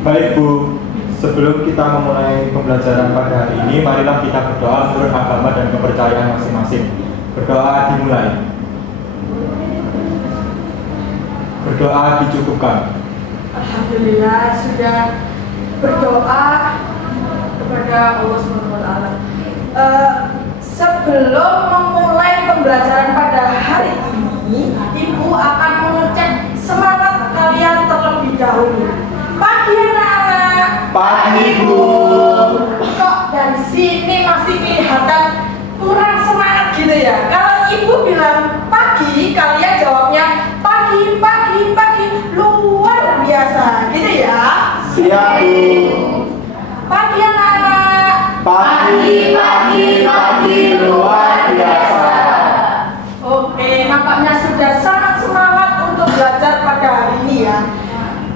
Baik Bu, sebelum kita memulai pembelajaran pada hari ini, marilah kita berdoa menurut agama dan kepercayaan masing-masing. Berdoa dimulai. Berdoa dicukupkan. Alhamdulillah sudah berdoa kepada Allah SWT. Sebelum memulai pembelajaran pada hari ini, Ibu akan mengecek semangat kalian terlebih dahulu. Pagi anak-anak. Pagi Bu. Kok dari sini masih kelihatan kurang semangat gitu ya? Kalau Ibu bilang pagi, kalian jawabnya pagi, pagi, pagi, luar biasa gitu ya? Siap Bu. Pagi anak-anak. Pagi, pagi, pagi, luar biasa. Oke, nampaknya sudah sangat semangat untuk belajar pada hari ini ya.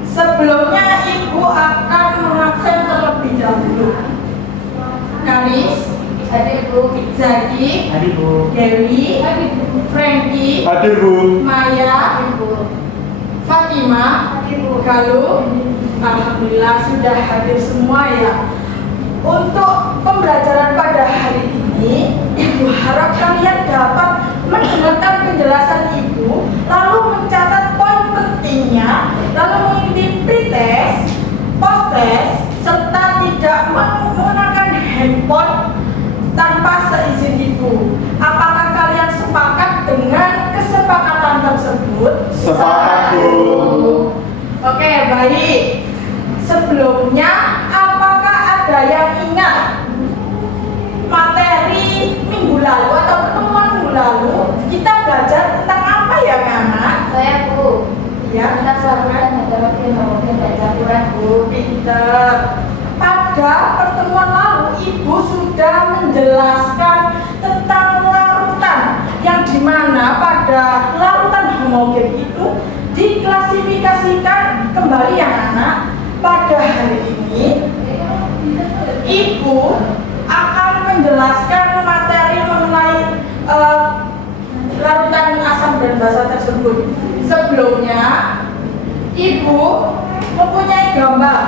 Sebelumnya Ibu akan mengabsen terlebih dahulu. Karis, Hadir Bu. Zaki, Hadir Bu. Dewi, Hadir Bu. Frankie, Hadir Bu. Maya, Hadir Bu. Fatima, Hadir Bu. Galuh. Alhamdulillah sudah hadir semua ya. Untuk pembelajaran pada hari ini, Ibu harap kalian dapat mendengarkan penjelasan Ibu, lalu mencatat poin pentingnya, lalu mengikuti pretest, post-test, serta tidak menggunakan handphone tanpa seizin Ibu. Apakah kalian sepakat dengan kesepakatan tersebut? Sepakat Bu. Oke, baik. Sebelumnya, apakah ada yang ingat materi minggu lalu atau pertemuan minggu lalu kita belajar tentang apa ya, anak? Saya Bu. Ya, Tentang saluran heterogen homogen dan campuran Bu. pinter. Pada pertemuan lalu, Ibu sudah menjelaskan tentang larutan yang dimana pada larutan homogen itu diklasifikasikan kembali ya anak. Pada hari ini, Ibu akan menjelaskan materi mengenai larutan asam dan basa tersebut. Sebelumnya, Ibu mempunyai gambar.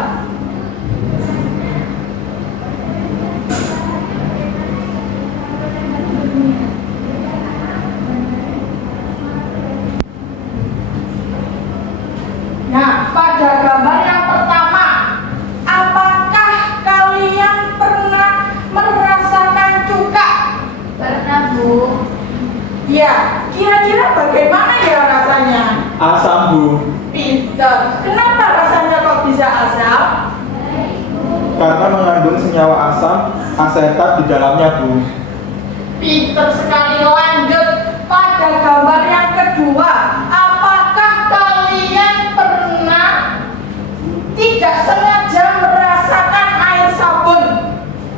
Nah, pada gambar yang pertama, apakah kalian pernah merasakan cuka? Pernah Bu. Ya, kira-kira bagaimana ya rasanya? Asam Bu. Pinter. Kenapa rasanya kok bisa asam? Karena mengandung senyawa asam asetat di dalamnya Bu. Pinter sekali. Lanjut pada gambar yang kedua, apakah kalian pernah tidak sengaja merasakan air sabun?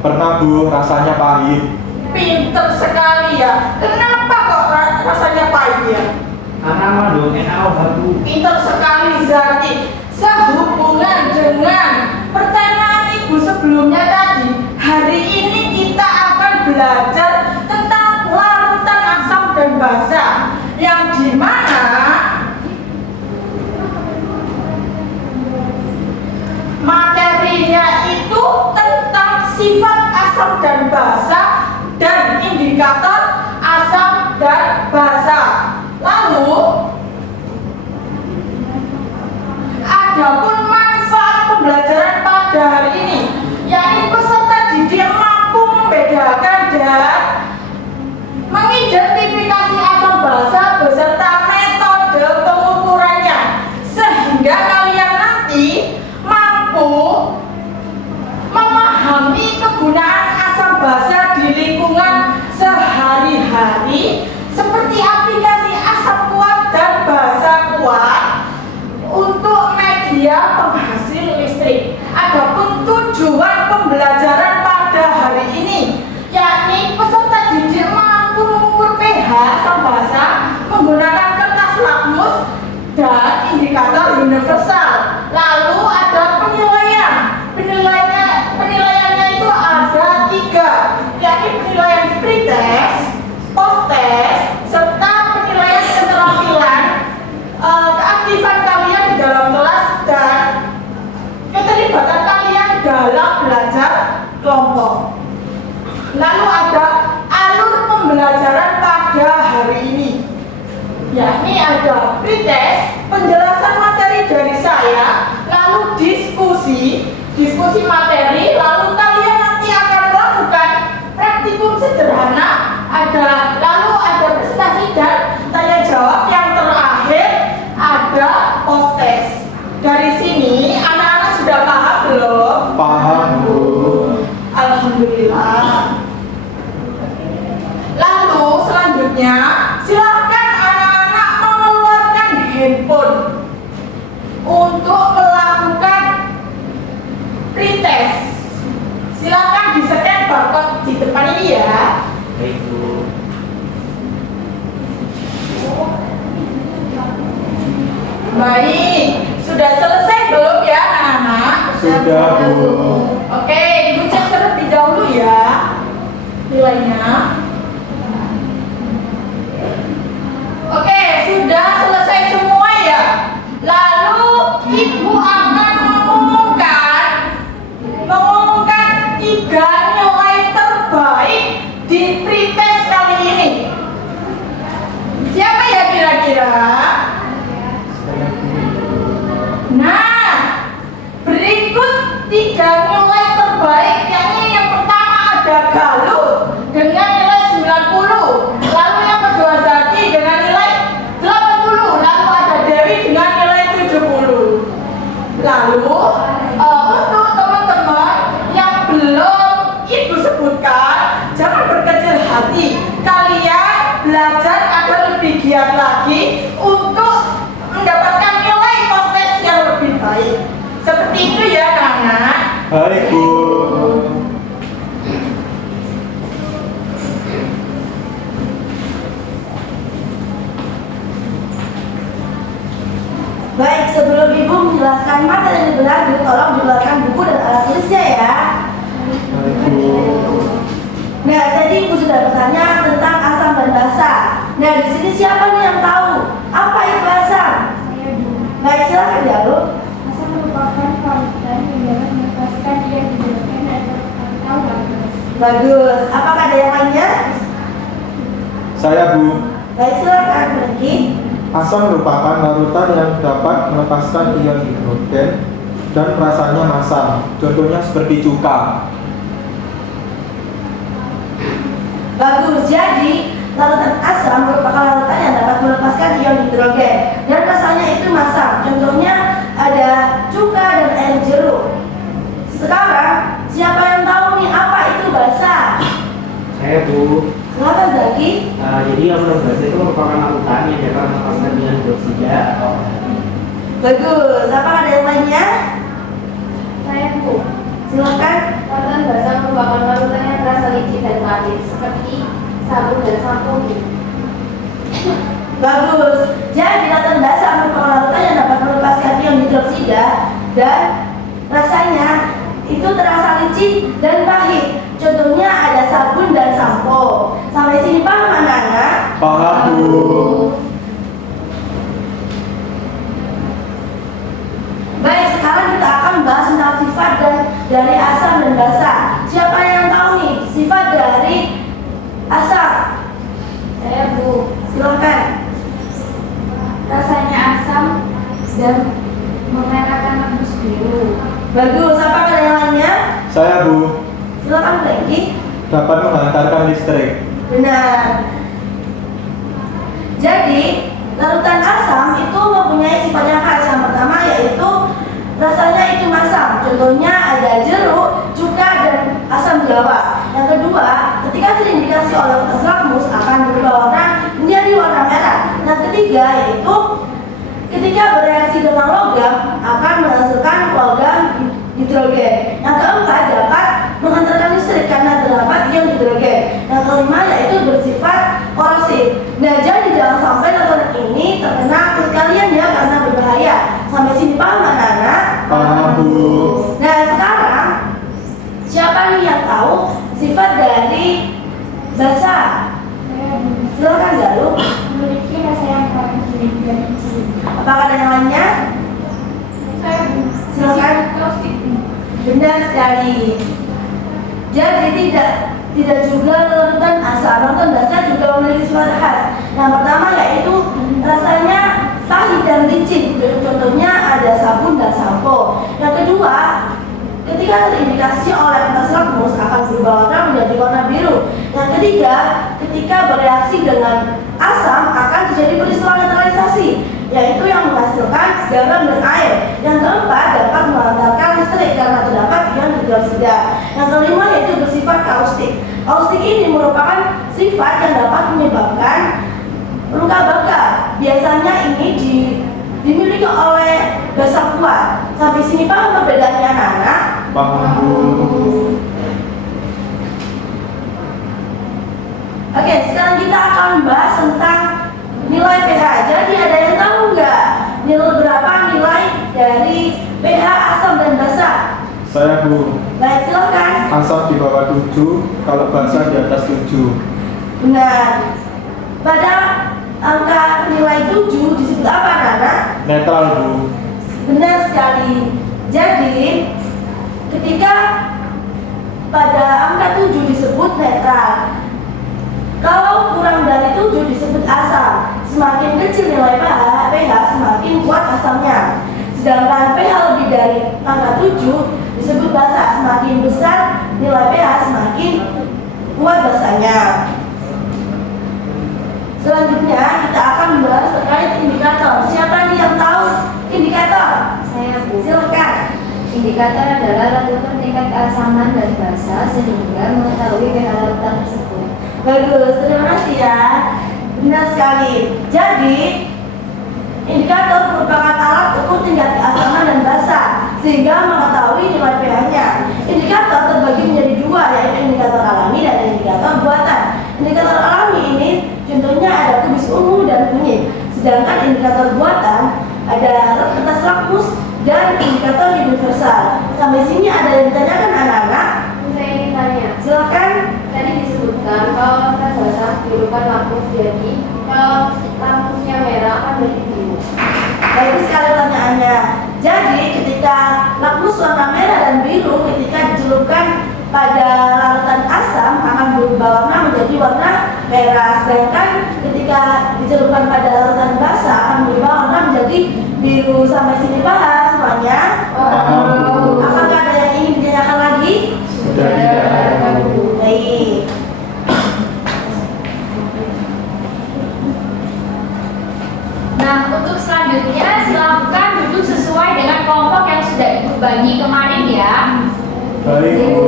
Pernah Bu, rasanya pahit. Pinter sekali ya. Kenapa kok rasanya pahit ya? Karena mengandung NaOH Bu. Pinter sekali Zaki. Sehubungan dengan pertanyaan Ibu sebelumnya tadi, hari ini kita akan belajar tentang larutan asam dan basa, yang dimana materinya itu tentang sifat asam dan basa dan indikator asam dan basa. Lalu adapun manfaat pembelajaran pada hari ini, yakni peserta didik mampu membedakan dan mengidentifikasi asam basa beserta metode pengukurannya, sehingga kalian nanti mampu memahami kegunaan asam basa di lingkungan sehari-hari, seperti aplikasi asam kuat dan basa kuat untuk media kelompok. Lalu ada alur pembelajaran pada hari ini, yakni ada pretest, penjelasan materi dari saya, lalu diskusi materi, lalu kalian nanti akan melakukan praktikum sederhana, lalu ada presentasi dan tanya jawab, yang terakhir ada post test. Dari sini anak-anak sudah paham belum? Paham, Bu. Alhamdulillah. Lalu selanjutnya silakan anak-anak mengeluarkan handphone untuk melakukan pretest. Silakan di-scan barcode di depan ini ya. Baik, Bu. Baik, sudah selesai belum ya anak-anak? Sudah, Bu. Oke, Ibu cek terlebih dahulu ya nilainya. Oke, sudah selesai semua ya. Lalu Ibu akan mengumumkan 3 nilai terbaik di pretest kali ini. Siapa ya kira-kira? Nah, berikut 3 nilai terbaik, yakni yang pertama ada Galuh dengan nilai 90, lalu yang kedua Zaki dengan nilai 80, lalu ada Dewi dengan nilai 70. Lalu untuk teman-teman yang belum Ibu sebutkan, jangan berkecil hati, kalian belajar agar lebih giat lagi untuk mendapatkan nilai post test yang lebih baik. Seperti itu ya anak-anak. Baik, Bu. Baik, sebelum Ibu menjelaskan materi lebih lanjut, tolong dikeluarkan buku dan alat tulisnya ya. Baik, Bu. Nah, tadi Ibu sudah bertanya tentang asam dan basa. Nah, di sini siapa nih yang tahu apa itu asam? Saya Bu. Baik, silakan ya, Bu. Asam merupakan parutan yang dapat melepaskan ion hidrogen atau gas. Bagus. Apakah ada yang lainnya? Saya, Bu. Baik, silakan Berki. Asam merupakan larutan yang dapat melepaskan ion hidrogen dan rasanya masam. Contohnya seperti cuka. Bagus. Jadi, larutan asam merupakan larutan yang dapat melepaskan ion hidrogen dan rasanya itu masam. Contohnya ada cuka dan air jeruk. Sekarang, siapa yang tahu nih apa itu basa? Saya, Bu. Silakan Zaki. Jadi larutan basa itu merupakan larutan yang dapat melepaskan ion dioksida atau Bagus. Apakah ada yang lainnya? Saya Bu. Silakan. Larutan basa merupakan larutan yang terasa licin dan pahit seperti sabun dan sampo. Bagus. Jadi larutan basa merupakan larutan yang dapat melepaskan ion hidroksida dan rasanya itu terasa licin dan pahit. Contohnya ada sabun dan sampo. Sampai sini paham anak-anak? Paham, Bu. Baik, sekarang kita akan bahas tentang sifat dari asam dan basa. Siapa yang tahu nih sifat dari asam? Saya Bu. Silakan. Rasanya asam dan memerahkan lembus biru. Bagus. Apakah ada yang lainnya? Saya, Bu. Silakan Franky. Dapat menghantarkan listrik. Benar. Jadi, larutan asam itu mempunyai sifat yang khas. Yang pertama yaitu rasanya itu masam. Contohnya ada jeruk, cuka, dan asam jawa. Yang kedua, ketika terindikasi oleh kertas lakmus akan berubah warna menjadi warna merah. Yang ketiga yaitu ketika bereaksi dengan logam akan menghasilkan logam hidrogen. Yang keempat dapat menghantarkan listrik karena terdapat ion hidrogen. Yang kelima yaitu bersifat korosif. Nah, jadi jangan sampai larutan ini terkena kulit kalian ya karena berbahaya. Sampai sini paham anak-anak? Paham, Bu. Nah, sekarang siapa nih yang tahu sifat dari basa? Saya Bu. Silakan Galuh. Memiliki rasa yang paling gurih dan licin. Apakah ada yang lainnya? Saya Bu. Silakan. Kaustik Bu. Benar sekali. Jadi tidak juga larutan asam. Larutan basah juga memiliki sifat khas. Yang pertama yaitu rasanya pahit dan licin. Contohnya ada sabun dan sampo. Yang kedua, ketika terindikasi oleh kertas lakmus akan berubah warna menjadi warna biru. Yang ketiga, ketika bereaksi dengan asam akan terjadi peristiwa netralisasi, yaitu yang menghasilkan garam dan air. Yang keempat, dapat menghantarkan listrik karena terdapat ion hidroksida. Yang kelima yaitu bersifat kaustik. Kaustik ini merupakan sifat yang dapat menyebabkan luka bakar. Biasanya ini dimiliki oleh basa kuat. Sampai sini paham perbedaannya anak-anak? Paham Bu. Oke, sekarang kita akan membahas tentang nilai pH. Jadi ada yang tahu nggak berapa nilai dari pH asam dan basa? Saya Bu. Baik, silakan. Asam di bawah 7, kalau basa di atas 7. Benar. Pada angka nilai 7 disebut apa, Nana? Netral Bu. Benar sekali. Jadi, ketika pada angka 7 disebut netral. Kalau kurang dari 7 disebut asam. Semakin kecil nilai pH, semakin kuat asamnya. Sedangkan pH lebih dari angka 7 disebut basa. Semakin besar nilai pH, semakin kuat basanya. Selanjutnya kita akan membahas terkait indikator. Siapa nih yang tahu indikator? Saya Bu. Silakan. Indikator adalah larutan tingkat keasaman dan basa sehingga mengetahui pH larutan tersebut. Bagus, terima kasih ya. Benar sekali. Jadi, indikator merupakan alat ukur tingkat keasaman dan basa sehingga mengetahui nilai pH-nya. Indikator terbagi menjadi dua, yaitu indikator alami dan indikator buatan. Indikator alami ini contohnya ada kubis ungu dan kunyit. Sedangkan indikator buatan ada kertas lakmus dan indikator universal. Sampai sini ada yang ditanyakan anak-anak? Saya ingin tanya, Silakan. tadi disebutkan kalau kertas basah biru kan lakmus, jadi kalau lakmusnya merah akan jadi biru. Bagus sekali pertanyaannya. Jadi ketika lakmus warna merah dan biru ketika dicelupkan pada larutan asam akan berubah warna menjadi warna merah. Sedangkan ketika dicelupkan pada larutan basa akan berubah warna menjadi biru. Sampai sini paham semuanya? Paham, Bu. Apakah ada yang ingin ditanyakan lagi? Sudah tidak. Baik. Nah, untuk selanjutnya silakan duduk sesuai dengan kelompok yang sudah Ibu bagi kemarin ya. Baik Bu.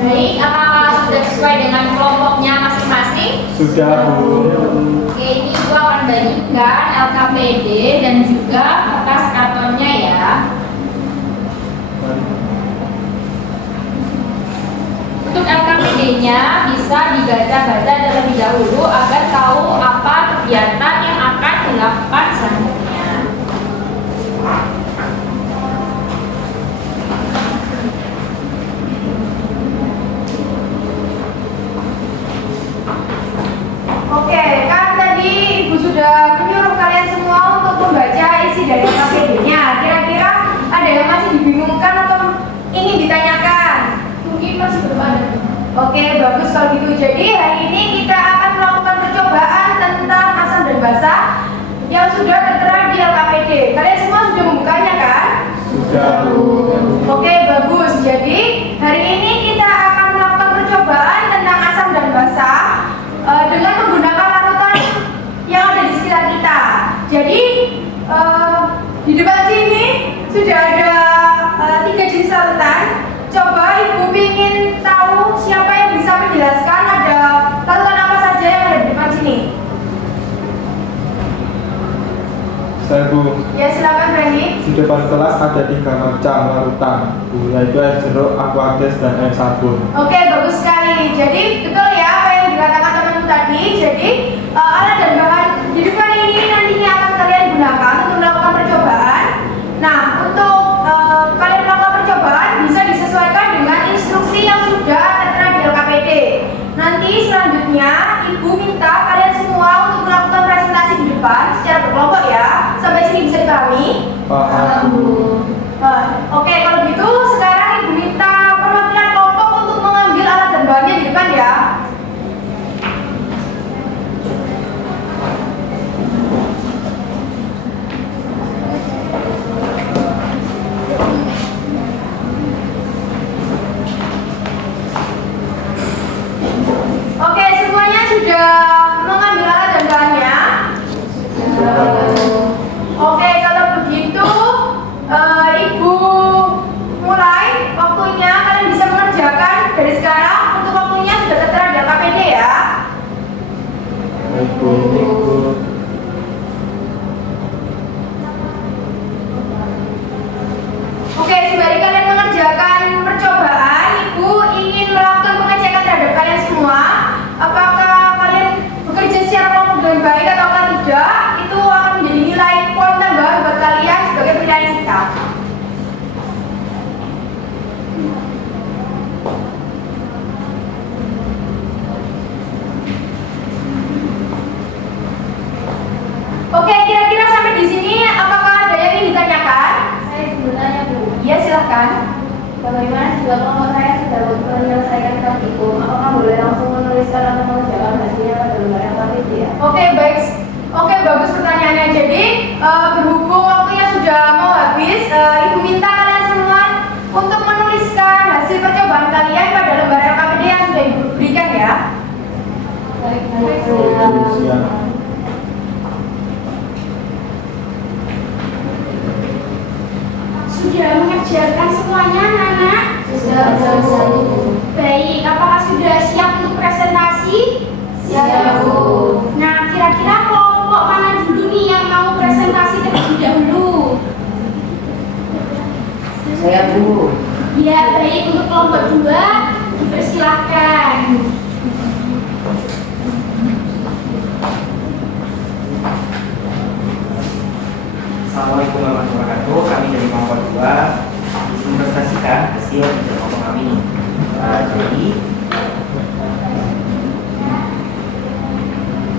Baik, apakah sudah sesuai dengan kelompoknya masing-masing? Sudah Bu. Oke, ini Ibu akan bagikan LKPD dan juga kertas kartonnya ya. Untuk LKPD-nya bisa dibaca-baca terlebih dahulu agar tahu apa kegiatan yang akan dilakukan selanjutnya. Oke, kan tadi Ibu sudah menyuruh kalian semua untuk membaca isi dari LKPD-nya. Kira-kira ada yang masih dibingungkan atau ingin ditanyakan? Mungkin masih belum ada. Oke, bagus kalau gitu. Jadi hari ini kita akan melakukan percobaan tentang asam dan basa yang sudah tertera di LKPD. Kalian semua sudah membukanya kan? Sudah Bu. Oke, bagus. Jadi hari ini kita akan melakukan percobaan tentang asam dan basa dengan menggunakan larutan yang ada di sekitar kita. Jadi di depan sini sudah ada 3 jenis larutan. Coba Ibu ingin tahu siapa yang bisa menjelaskan ada larutan apa saja yang ada di depan sini? Saya Bu. Ya, silakan Rani. Di depan kelas ada 3 macam larutan Bu, yaitu air jeruk, aquates, dan air sabun. Oke, bagus sekali. Jadi betul ya apa yang dikatakan temanmu tadi. Jadi alat dan bahan di depan ini nantinya akan kalian gunakan untuk melakukan percobaan. Nah, untuk kalian melakukan percobaan bisa disesuaikan dengan instruksi yang sudah tertera di LKPD. Nanti selanjutnya Ibu minta kalian semua untuk melakukan Paham. Oke, kalau gitu sekarang Ibu minta perwakilan kelompok untuk mengambil alat dan bahannya di depan ya. Oke, semuanya sudah mengambil alat dan bahannya. Oke, kalau begitu Ibu mulai waktunya. Kalian bisa mengerjakan dari sekarang. Untuk waktunya sudah tertera di KPD ya. Baik, Bu. Oke, sembari kalian mengerjakan percobaan, Ibu ingin melakukan pengecekan terhadap kalian semua. Apakah kalian bekerja secara kelompok dengan baik atau tidak? Itu akan menjadi nilai poin tambahan buat kalian sebagai penilaian sikap. Oke, kira-kira sampai di sini apakah ada yang ingin ditanyakan? Saya sebenarnya Bu, Iya, silahkan. bagaimana jika kelompok saya sudah menyelesaikan praktikum? Apakah boleh langsung menuliskan atau mengerjakan hasilnya pada lembar yang KPD ya? Oke, baik. Oke, bagus pertanyaannya. Jadi, berhubung waktunya sudah mau habis, Ibu minta kalian semua untuk menuliskan hasil percobaan kalian pada lembar LKPD yang sudah Ibu berikan ya. Baik, Siap. Sudah mengerjakan semuanya, anak-anak? Sudah. Baik, apakah sudah siap untuk presentasi? Siap, Bu. Nah, kira-kira kelompok mana dulu nih yang mau presentasi terlebih dahulu? Saya Bu. Ya, baik. Untuk kelompok 2, dipersilahkan. Assalamualaikum warahmatullahi wabarakatuh. Kami dari kelompok 2 mempresentasikan hasil kerja kelompok kami. Jadi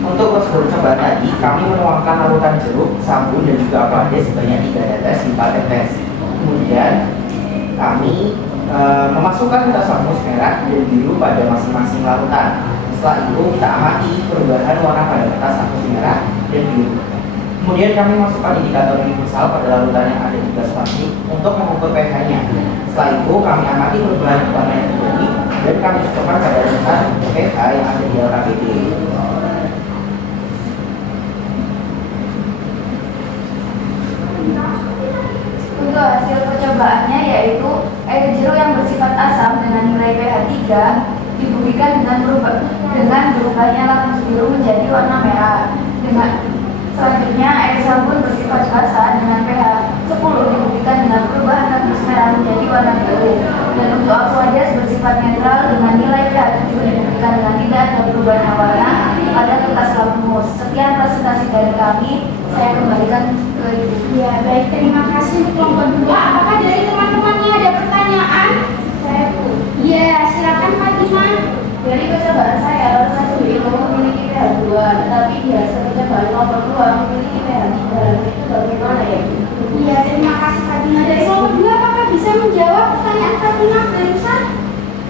untuk prosedur percobaan tadi, kami menuangkan larutan jeruk, sabun dan juga apade sebanyak 3 tetes di 4 tetes. Kemudian kami memasukkan kertas samus merah dan biru pada masing-masing larutan. Setelah itu kita amati perubahan warna pada kertas samus merah dan biru. Kemudian kami masukkan indikator universal pada larutan yang ada di gelas plastik untuk mengukur pH-nya. Setelah itu kami amati perubahan warna yang terjadi dan kami cocokkan pada larutan pH yang ada di LKPD. Untuk hasil percobaannya yaitu air jeruk yang bersifat asam dengan nilai pH 3 dibuktikan dengan berubahnya lakmus biru menjadi warna merah. Selanjutnya air sabun bersifat basah dengan pH 10 dibuktikan dengan perubahan lakmus merah menjadi warna biru. Dan untuk aquarius bersifat netral dengan nilai pH 7 dibuktikan dengan tidak ada perubahan warna pada kertas lakmus. Sekian presentasi dari kami. Saya kembalikan ke Ibu. Ya, baik. Terima kasih untuk kelompok 2. Apakah dari teman-temannya ada pertanyaan? Saya Bu. Ya, silakan Fatimah. Dari percobaan saya, larutan jeruk itu memiliki pH 2, tetapi di hasil percobaan kelompok 2 memiliki pH 3. Itu bagaimana ya Bu? Iya, terima kasih Fatimah. Dari kelompok 2, apakah bisa menjawab pertanyaan Fatimah barusan?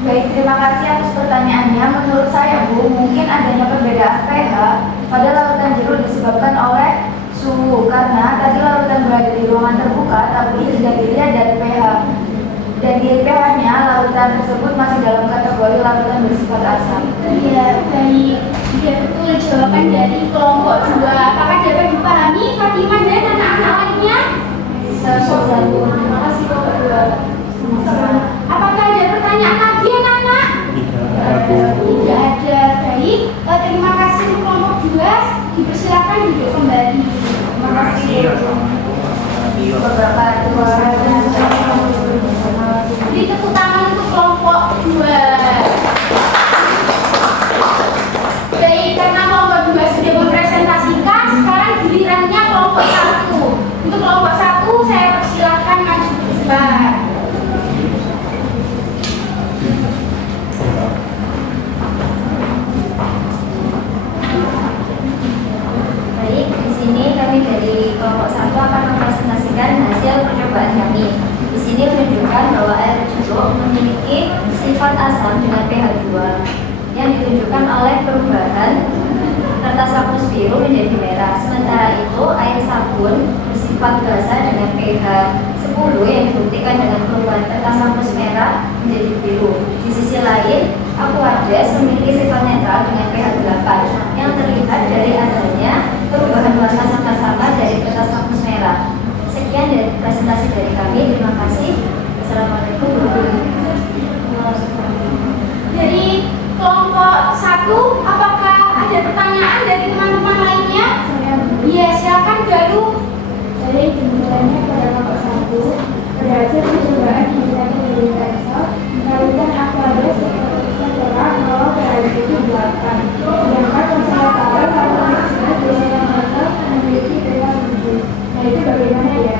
Baik, terima kasih atas pertanyaannya. Menurut saya, Bu, mungkin adanya perbedaan pH pada larutan jeruk disebabkan oleh suhu, karena tadi larutan berada di ruangan terbuka, tapi tidak dilihat dari pH. Dan di pH-nya, larutan tersebut masih dalam kategori larutan bersifat asam. Iya, baik. Iya, betul jawaban dari kelompok 2. Apakah dapat dipahami Fatimah dan anak-anak lainnya? Saya Bu. Terima kasih kelompok 2. Apakah ada pertanyaan lagi anak-anak? Tidak, Bu. Tidak ada. Baik, terima kasih untuk kelompok 2. Dipersilakan duduk kembali. Terima kasih. Assalamualaikum warahmatullahi wabarakatuh. Beri tepuk tangan untuk kelompok 2. Baik, karena kelompok 2 sudah mempresentasikan, sekarang gilirannya kelompok 1. Untuk kelompok 1, saya persilahkan maju ke depan. Baik, di sini kami dari kelompok 1 akan mempresentasikan hasil oleh perubahan kertas hapus biru menjadi merah. Sementara itu, air sabun bersifat basah dengan pH 10 yang dibuktikan dengan perubahan kertas hapus merah menjadi biru. Di sisi lain, Aquades memiliki sifat netral dengan pH 8 yang terlihat dari adanya perubahan warna sama-sama dari kertas hapus merah. Sekian dari presentasi dari kami. Terima kasih. Assalamualaikum warahmatullahi wabarakatuh. Dari kelompok 1, apakah ada pertanyaan dari teman-teman lainnya? Iya, silakan Galuh. Jadi sebenarnya pada kelompok 1 berhasil percobaan menggunakan metode Excel melakukan Aquades setelah bahwa pH itu 8. Sedangkan konservator kalau biasanya mereka memiliki pH 7. Nah itu bagaimana ya?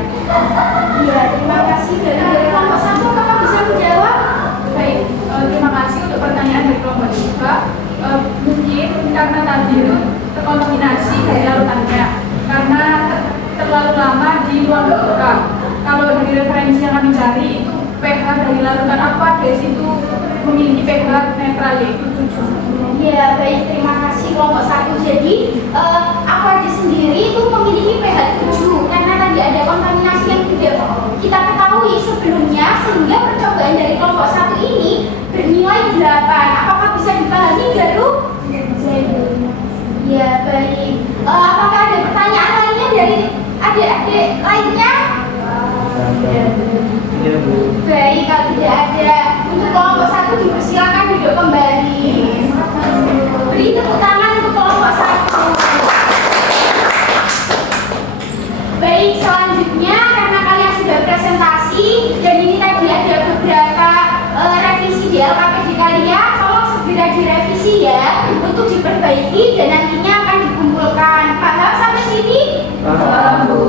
Iya, terima kasih. Dari kelompok 1, apakah bisa menjawab? Baik, terima kasih untuk pertanyaan dari kelompok 2. Mungkin karena tadi itu terkontaminasi dari larutannya, karena terlalu lama di ruang terbuka. Kalau dari referensi yang kami cari itu pH dari larutan Aquades itu memiliki pH netral yaitu 7. Ya, baik, terima kasih kelompok 1. Jadi, Aquades sendiri itu memiliki pH 7 karena tadi ada kontaminasi yang tidak kita ketahui sebelumnya, sehingga percobaan dari kelompok 1 ini bernilai 8. Apakah bisa dipahami, Galuh? Ya, baik. Apakah ada pertanyaan lainnya dari adik-adik lainnya? Iya Bu. Baik, kalau tidak ada, untuk kelompok 1 dipersilakan duduk kembali. Beri tepuk tangan untuk kelompok 1. Baik, selanjutnya karena kalian sudah presentasi dan ini tadi ada beberapa revisi di LKPD kalian, tolong segera direvisi ya untuk diperbaiki dan nantinya akan dikumpulkan. Paham sampai sini? Paham Bu.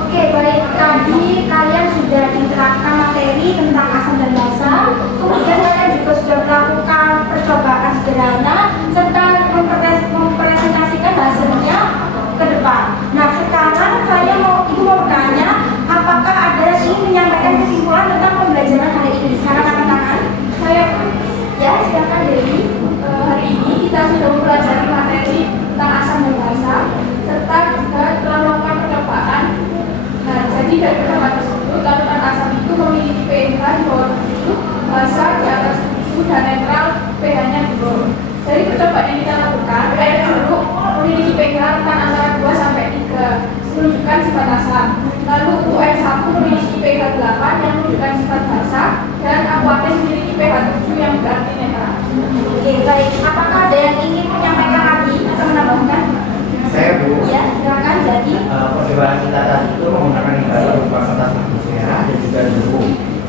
Oke, baik, tadi kalian sudah diterapkan materi tentang asam dan basa, kemudian kalian juga sudah melakukan percobaan sederhana serta mempresentasikan hasilnya ke depan. Nah, sekarang saya mau bertanya, apakah ada yang menyampaikan kesimpulan tentang pembelajaran hari ini? Sekarang angkat tangan. Saya Ya, silakan Dewi. hari ini kita sudah mempelajari materi tentang asam dan basa serta juga telah melakukan percobaan. Nah, jadi dari percobaan tersebut, larutan asam itu memiliki pH di bawah 7, basa di atas 7 dan netral pH-nya 2. Dari percobaan yang kita lakukan, air jeruk memiliki pH rentan antara 2 sampai 3, menunjukkan sifat asam. Lalu untuk air sabun memiliki pH 8 yang menunjukkan sifat basa, dan Aquades memiliki pH 7 yang berarti netral. Oke, baik. Apakah ada yang ingin menyampaikan lagi atau menambahkan? Saya Bu. Ya, silakan. Jadi, Percobaan kita tadi itu menggunakan indikator berupa kertas hapus merah dan juga debu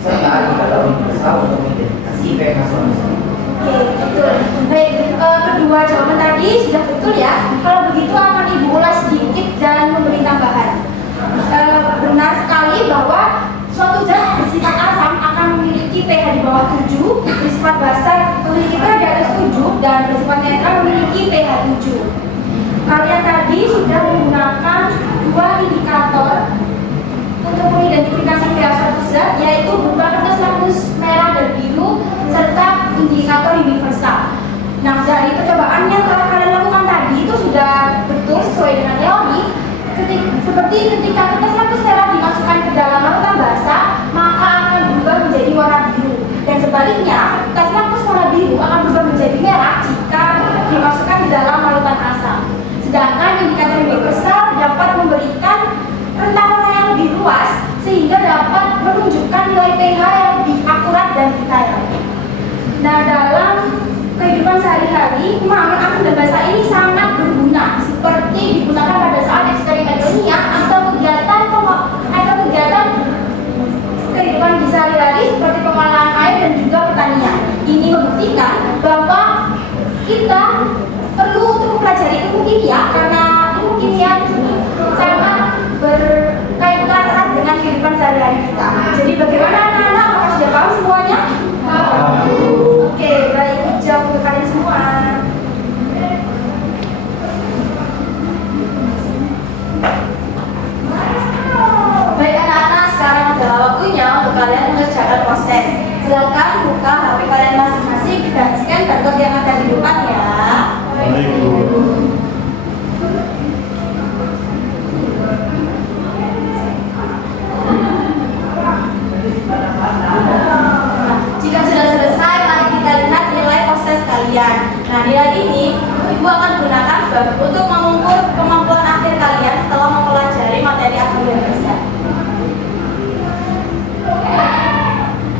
serta indikator universal untuk mengidentifikasi pH solusi. oke, betul. Baik, kedua jawaban tadi sudah betul ya. Kalau begitu akan Ibu ulas sedikit dan memberi tambahan. Benar sekali bahwa suatu zat bersifat asam akan memiliki pH di bawah 7, bersifat basa memiliki pH di atas 7, dan bersifat netral memiliki pH 7. Kalian tadi sudah menggunakan dua indikator untuk mengidentifikasi pH suatu zat, yaitu berupa kertas hapus merah dan biru serta indikator universal. Nah, dari percobaan yang telah kalian lakukan tadi itu sudah betul sesuai dengan teori. Seperti ketika kertas hapus merah dimasukkan ke dalam larutan basa, maka akan berubah menjadi warna biru. Dan sebaliknya, kertas hapus warna biru akan berubah menjadi merah jika dimasukkan di dalam larutan asam. Sedangkan indikator universal dapat memberikan rentang warna yang lebih luas sehingga dapat menunjukkan nilai pH yang lebih akurat dan detail. Nah, dalam kehidupan sehari-hari, pemahaman asam dan basa ini sangat berguna, seperti digunakan pada saat eksperimen ilmiah atau kegiatan kehidupan di sehari-hari seperti pengolahan air dan juga pertanian. Ini membuktikan bahwa kita perlu untuk mempelajari ilmu kimia karena ilmu kimia ini sangat berkaitan erat dengan kehidupan sehari-hari kita. Jadi bagaimana anak-anak? Apakah sudah paham semuanya? Oke, baik, jawab untuk kalian semua. silakan buka HP kalian masing-masing dan scan barcode yang ada di depan ya. Baik, Bu. Jika sudah selesai, mari kita lihat nilai proses kalian. Nah, nilai ini Ibu akan gunakan untuk mengukur kemampuan akhir kalian setelah mempelajari materi asam bahasa.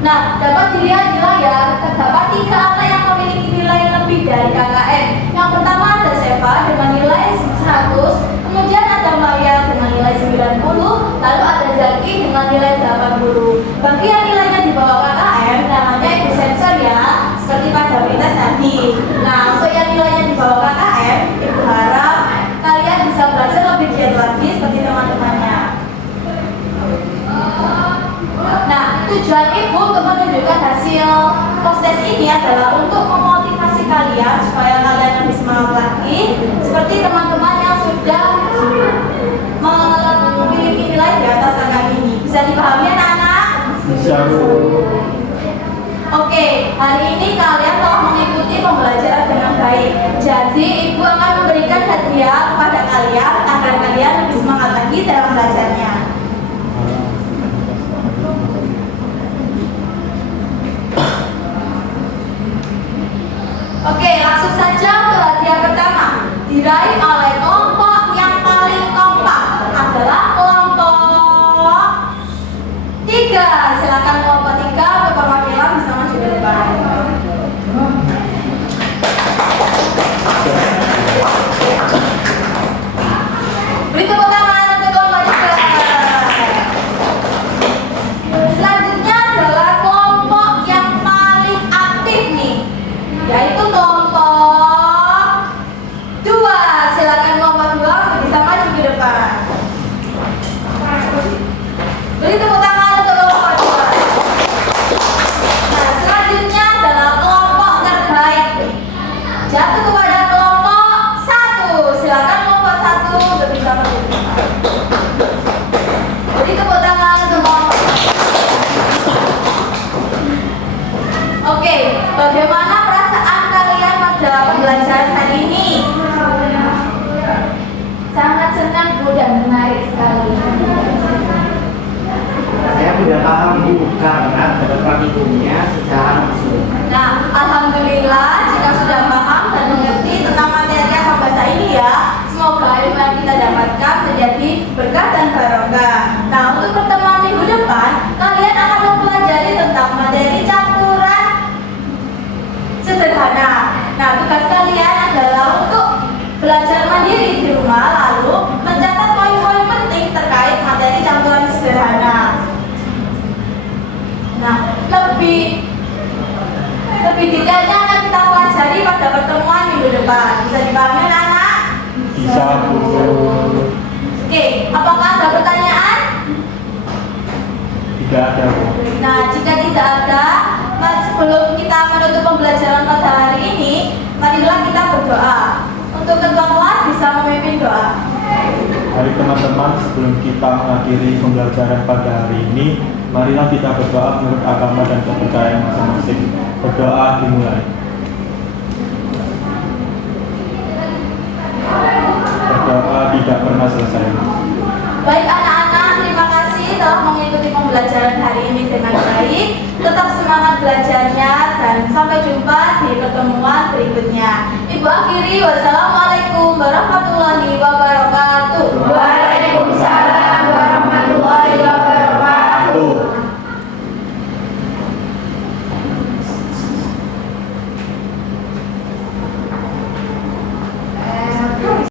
Nah, dapat dilihat di layar, terdapat 3 anak yang memiliki nilai lebih dari KKM. Yang pertama ada Seva dengan nilai 100, kemudian ada Maya dengan nilai 90, lalu ada Zaki dengan nilai 80. Bagi yang nilainya di bawah KKM, namanya Ibu sensor ya, seperti pada berita tadi. Nah, untuk yang nilainya di bawah KKM, Ibu harap kalian bisa belajar lebih giat lagi seperti teman-temannya. Nah, tujuan Ibu untuk menunjukkan hasil proses ini adalah untuk memotivasi kalian supaya kalian lebih semangat lagi seperti teman-teman yang sudah memiliki nilai di atas angka ini. Bisa dipahami anak-anak? Bisa, Bu. Oke, hari ini kalian telah mengikuti pembelajaran dengan baik. Jadi, Ibu akan memberikan hadiah kepada kalian agar kalian lebih semangat lagi dalam belajarnya. Oke, langsung saja ke hadiah pertama. Diraih oleh kelompok yang paling kompak adalah kelompok 3. Silakan kelompok 3 untuk perwakilan bisa maju ke depan. Beri tepuk tangan untuk kelompok 3. Selanjutnya adalah kelompok yang paling aktif nih, yaitu kelompok 2. Silakan kelompok 2 untuk bisa maju ke depan. Beri tepuk tangan untuk kelompok 2. Nah, selanjutnya adalah kelompok terbaik. Jatuh kepada kelompok 1. Silakan kelompok 1 untuk bisa maju ke depan. Beri tepuk tangan untuk kelompok 1. Oke, bagaimana perasaan kalian pada pembelajaran hari ini? Sangat senang Bu dan menarik sekali. Saya sudah paham Bu karena dapat praktikumnya secara langsung. Nah, alhamdulillah jika sudah paham dan mengerti tentang materi asam bahasa ini ya, semoga ilmu yang kita dapatkan menjadi berkah dan barokah. Nah, untuk pertemuan minggu depan, kalian akan mempelajari tentang materi campuran sederhana. Nah, tugas kalian adalah untuk belajar mandiri di rumah, lalu mencatat poin-poin penting terkait materi campuran sederhana. Nah, lebih detailnya akan kita pelajari pada pertemuan minggu depan. Bisa dipahami anak-anak? Bisa, Bu. Oke, apakah ada pertanyaan? Tidak ada, Bu. Nah, jika tidak ada, sebelum kita menutup pembelajaran pada hari ini, marilah kita berdoa. Untuk ketua kelas bisa memimpin doa. Mari teman-teman, sebelum kita mengakhiri pembelajaran pada hari ini, marilah kita berdoa menurut agama dan kepercayaan masing-masing. Berdoa dimulai. Berdoa tidak pernah selesai. Baik anak-anak, terima kasih telah mengikuti pembelajaran hari ini dengan baik. Tetap semangat belajarnya dan sampai jumpa di pertemuan berikutnya. Ibu akhiri, wassalamualaikum warahmatullahi wabarakatuh.